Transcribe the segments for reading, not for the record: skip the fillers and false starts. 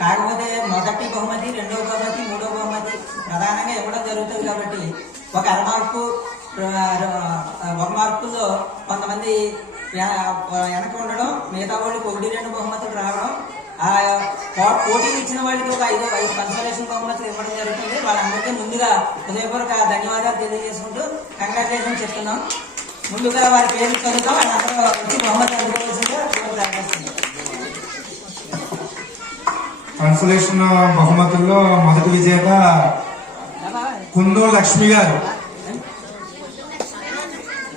కాకపోతే మొదటి బహుమతి, రెండవ బహుమతి, మూడవ బహుమతి ప్రధానంగా ఇవ్వడం జరుగుతుంది. కాబట్టి ఒక అరమార్కు, ఒక మార్కుల్లో కొంతమంది వెనక ఉండడం, మిగతా వాళ్ళకి 1-2 బహుమతులు రావడం, ఆ పోటీలు ఇచ్చిన వాళ్ళకి ఒక 5 కన్సోలేషన్ బహుమతులు ఇవ్వడం జరుగుతుంది. వాళ్ళందరికీ ముందుగా హృదయపూర్వక ధన్యవాదాలు తెలియజేసుకుంటూ కంగ్రాచులేషన్ చెప్తున్నాం. ముందుగా వారి పేరు చదువుతాం, వాళ్ళందరూ వచ్చి బహుమతి అందుకోవాల్సిందిగా ప్రార్థిస్తున్నాం. కన్సలేషన్ బహుమతుల్లో మొదటి విజేత కుందూరు లక్ష్మి గారు.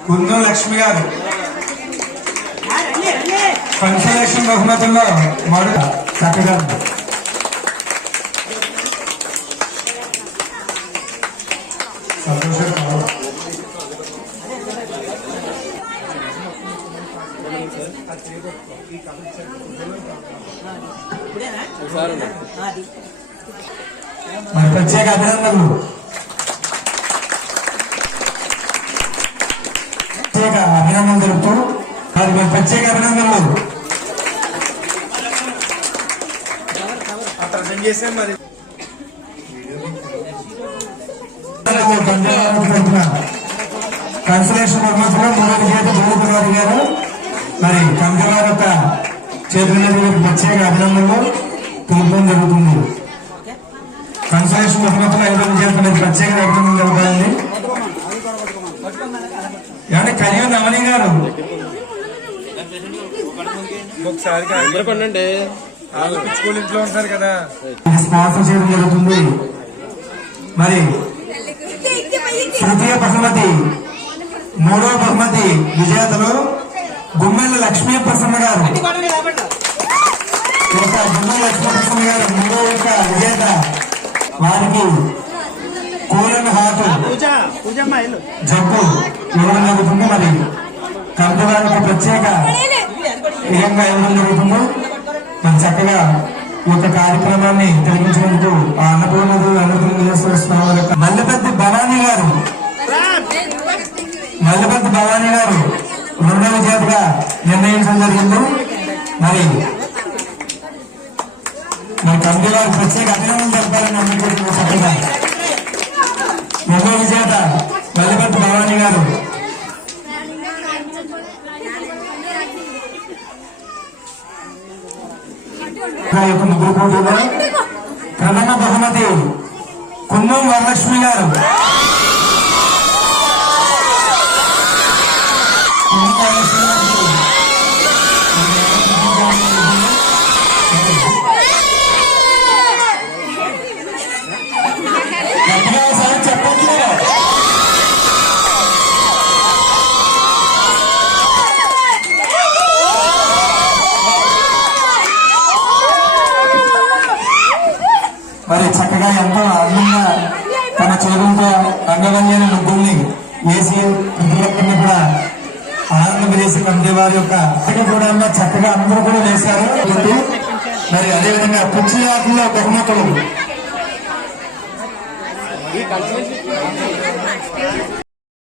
కుందూరు లక్ష్మి గారు కన్సలేషన్ బహుమతుల్లో మొదట చక్కగా సంతోషం. మరి ప్రత్యేక అభినందనలు. ప్రత్యేక అభినందనలు తెలుపుతూ మరి ప్రత్యేక అభినందనలు. కన్సలేషన్ బహుమతిలో మూడో విజేత జోగులవారి గారు మరి కంపెనీ యొక్క చేతుల మీద ప్రత్యేక అభినందనలు తెలుపడం జరుగుతుంది. కన్సలేషన్ బహుమతిలో 5వ విజేత ప్రత్యేక అభినందనలు తెలపాలండి. ఏమంటే కళ్యాణ నవని గారు ఒకసారి స్కూల్ ఇంట్లో ఉంటారు కదా, స్పాన్సర్ చేయడం జరుగుతుంది. మరి తృతీయ బహుమతి మూడవ బహుమతి విజేతలు గుమ్మెల లక్ష్మీ ప్రసన్న గారు. గుమ్మెల లక్ష్మీ ప్రసన్న గారు మూడవ యొక్క విజేత. వారికి కూలని హాటు జబ్బు ఇవ్వడం జరుగుతుంది. మరి కంపెనీ వారికి ప్రత్యేక విధంగా ఇవ్వడం జరుగుతుంది. మరి చక్కగా ఈ యొక్క కార్యక్రమాన్ని జరిగించినందుకు ఆ అన్నపూర్ణేశ్వర స్వామి యొక్క మల్లెపత్తి భవానీ గారు రెండవ విజేతగా నిర్ణయించడం జరిగింది. మరి కంపెనీ వారికి ప్రత్యేక అభినందనలు చెప్పాలని అనుకుంటున్నాం. చక్కగా రెండవ విజేత మల్లెపత్తి భవానీ గారు. యొక్క ముగ్గురు పోటీలో ప్రథమ బహుమతి కుందం వరలక్ష్మి గారు. చెప్పట్లేదు. మరి చక్కగా ఎంతో అందంగా తన చేతులతో రంగవల్లిని ముగ్గుల్ని వేసి ప్రతిరక్కని కూడా ఆనందం వేసి కంపెనీ వారి యొక్క కూడా చక్కగా అందరూ కూడా వేశారు. మరి అదేవిధంగా పుచ్చి ఆటల్లో బహుమతులు